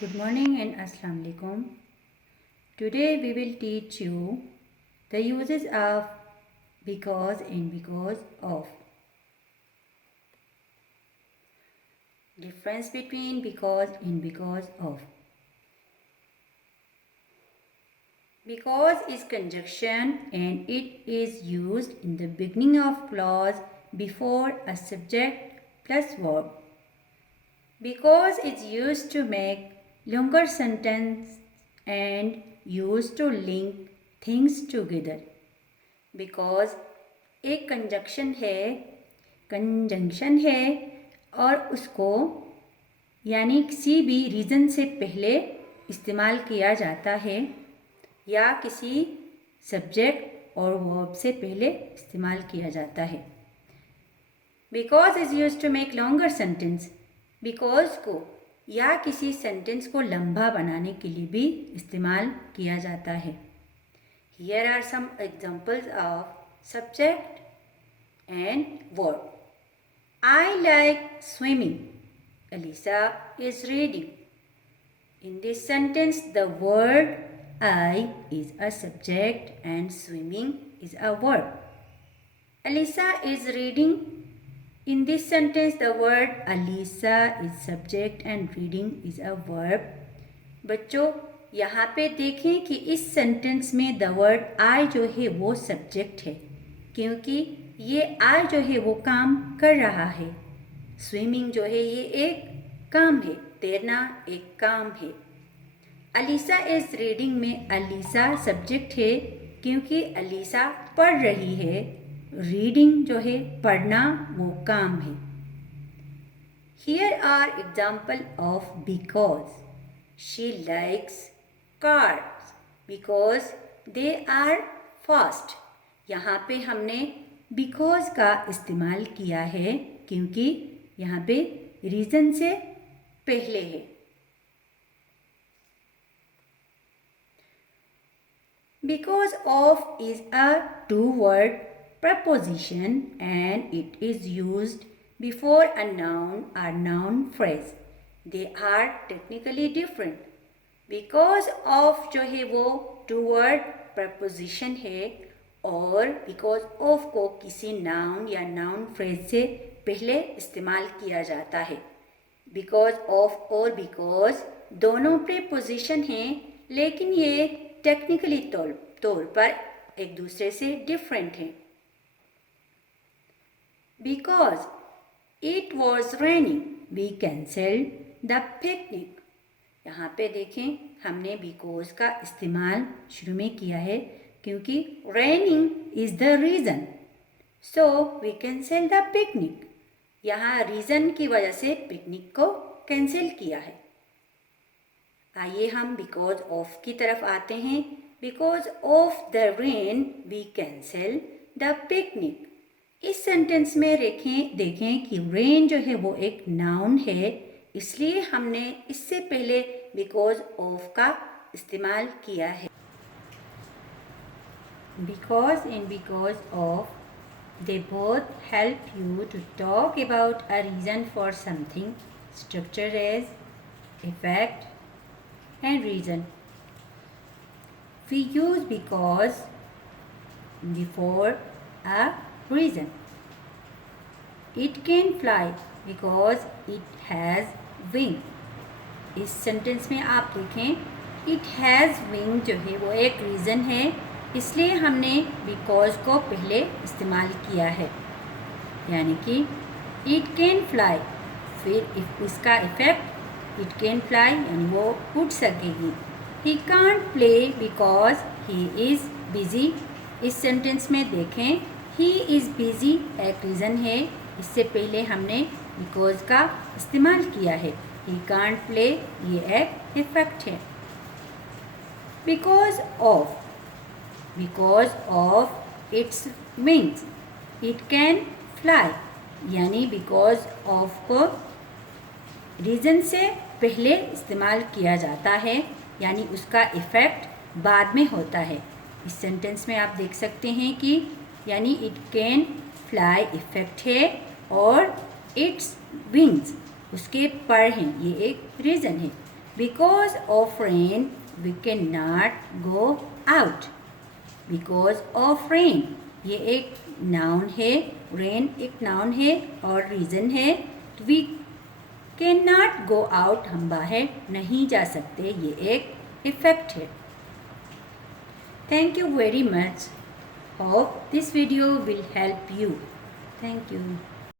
Good morning and Assalamu alaikum. Today we will teach you the uses of because and because of. Difference between because and because of. Because is conjunction and it is used in the beginning of clause before a subject plus verb. Because is used to make longer sentence and used to link things together. Because एक conjunction है और उसको यानी किसी भी reason से पहले इस्तेमाल किया जाता है या किसी सब्जेक्ट और वर्ब से पहले इस्तेमाल किया जाता है. Because is use to make longer sentence. Because को या किसी सेंटेंस को लंबा बनाने के लिए भी इस्तेमाल किया जाता है. Here are some examples of subject and verb. I like swimming. Elisa is reading. In this sentence, the word I is a subject and swimming is a verb. Elisa is reading. In this sentence, the word Elisa is subject and reading is a verb. बच्चों यहाँ पे देखें कि इस sentence में the word I जो है वो सब्जेक्ट है क्योंकि ये आई जो है वो काम कर रहा है. स्विमिंग जो है ये एक काम है, तैरना एक काम है. अलीसा इज़ रीडिंग में अलीसा सब्जेक्ट है क्योंकि अलीसा पढ़ रही है. रीडिंग जो है पढ़ना वो काम है. Here are example of because. She likes cars because they are fast. यहाँ पे हमने बिकॉज का इस्तेमाल किया है क्योंकि यहाँ पे रीज़न से पहले है. Because of is a two word preposition and it is used before a noun or noun phrase. They are technically different. Because of जो है वो two word preposition है और because of को किसी noun या noun phrase से पहले इस्तेमाल किया जाता है. Because of और because दोनों preposition हैं लेकिन ये technically तौर पर एक दूसरे से different हैं. Because it was raining, we cancelled the picnic. यहाँ पे देखें हमने because का इस्तेमाल शुरू में किया है क्योंकि raining is the reason. So we cancelled the picnic. यहाँ reason की वजह से पिकनिक को कैंसिल किया है. आइए हम because of की तरफ आते हैं. Because of the rain, we cancelled the picnic. इस सेंटेंस में देखें कि रेन जो है वो एक नाउन है इसलिए हमने इससे पहले बिकॉज ऑफ का इस्तेमाल किया है. Because and because of they both help you to talk about a reason for something. Structure as effect and reason. We use because before a reason. It can fly because it has wing. इस sentence में आप देखें it has wing जो है वो एक reason है इसलिए हमने because को पहले इस्तेमाल किया है. यानी कि it can fly. फिर इसका इफ़ेक्ट it can fly यानी वो उड़ सकेगी. He can't play because he is busy. इस सेंटेंस में देखें ही इज़ बिज़ी एक रीज़न है इससे पहले हमने बिकॉज का इस्तेमाल किया है. ही कांट प्ले ये एक इफेक्ट है. Because of its wings it can fly. यानी बिकॉज ऑफ को रीज़न से पहले इस्तेमाल किया जाता है यानी उसका इफ़ेक्ट बाद में होता है. इस सेंटेंस में आप देख सकते हैं कि यानी इट कैन फ्लाई इफेक्ट है और इट्स विंग्स उसके पर हैं ये एक रीज़न है. Because of rain we can not go out. Because of rain ये एक नाउन है, रेन एक नाउन है और रीज़न है। We can not go out, हम बाहर नहीं जा सकते, ये एक इफ़ेक्ट है। Thank you very much. Hope this video will help you. Thank you.